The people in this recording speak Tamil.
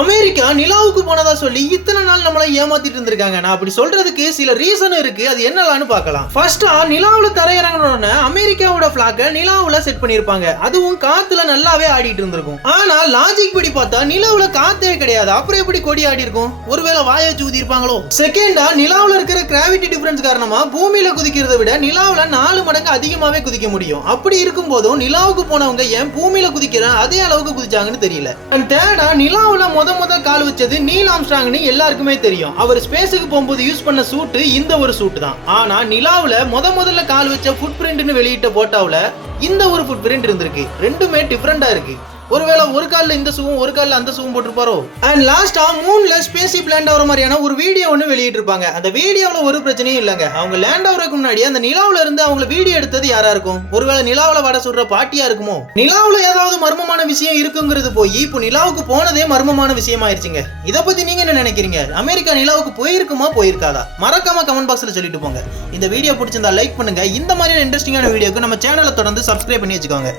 அமெரிக்கா நிலாவுக்கு போனதா சொல்லி இத்தனை நாள் நம்மள ஏமாத்திட்டு இருந்திருக்காங்க. நான் அப்படி சொல்றதுக்கு சில ரீசன் இருக்கு. அது என்னலான்னு பார்க்கலாம். ஃபர்ஸ்டா நிலாவுல தரையிறங்கணும்னு அமெரிக்காவோட பிளாக நிலாவுல செட் பண்ணிருப்பாங்க. அதுவும் காத்துல நல்லாவே ஆடிட்டு இருந்திருக்கும். ஆனா லாஜிக் படி பார்த்தா நிலாவுல காத்தே கிடையாது. அப்புறம் எப்படி கொடி ஆடி இருக்கும்? ஒருவேளை வாய வச்சு ஊதி இருப்பாங்களோ? செகண்டா நிலாவுல இருக்கிற கிராவிட்டி டிஃபரன்ஸ் காரணமா பூமியில குதிக்கிறத விட நிலாவுல 4 மடங்கு அதிகமாவே குதிக்க முடியும். அப்படி இருக்கும் போதும் நிலாவுக்கு போனவங்க ஏன் பூமியில குதிக்கிற அதே அளவுக்கு குதிச்சாங்கன்னு தெரியல. அண்ட் தேர்டா நிலாவுல முத கால் வச்சது நீல் ஆம்ஸ்ட்ராங்னு எல்லாருக்குமே தெரியும். அவர் ஸ்பேஸுக்கு போகும்போது யூஸ் பண்ண சூட் இந்த ஒரு சூட் தான். ஆனா நிலாவுல முதல்ல கால் வச்ச ஃபுட் பிரிண்ட்னு வெளியிட்ட போட்டோல இந்த ஒரு ஃபுட் பிரிண்ட் இருந்திருக்கு. ரெண்டுமே டிஃபரெண்டா இருக்கு. ஒருவேளை ஒரு கால்ல இந்த சூவும் ஒரு கால்ல அந்த சூவும் போட்டுருப்பாரோ? அண்ட் லாஸ்டா மூன்ல ஸ்பேஸ்ஷிப் லேண்ட் ஆகிற மாதிரியான ஒரு வீடியோ ஒன்று வெளியிட்டு இருப்பாங்க. அந்த வீடியோவில் ஒரு பிரச்சனையும் இல்லைங்க. அவங்க லேண்ட் ஆகிறதுக்கு முன்னாடி அந்த நிலாவுல இருந்து அவங்க வீடியோ எடுத்தது யாரா இருக்கும்? ஒருவேளை நிலாவுல வட சொல்ற பாட்டியா இருக்குமோ? நிலாவுல ஏதாவது மர்மமான விஷயம் இருக்குங்கிறது போய் இப்போ நிலாவுக்கு போனதே மர்மமான விஷயம் ஆயிருச்சுங்க. இதை பத்தி நீங்க என்ன நினைக்கிறீங்க? அமெரிக்கா நிலாவுக்கு போயிருக்குமா போயிருக்காதா? மறக்காம கமெண்ட் பாக்ஸ்ல சொல்லிட்டு போங்க. இந்த வீடியோ பிடிச்சிருந்தா லைக் பண்ணுங்க. இந்த மாதிரியான இன்ட்ரெஸ்டிங்கான வீடியோக்கு நம்ம சேனலை தொடர்ந்து சப்ஸ்கிரைப் பண்ணி வச்சுக்கோங்க.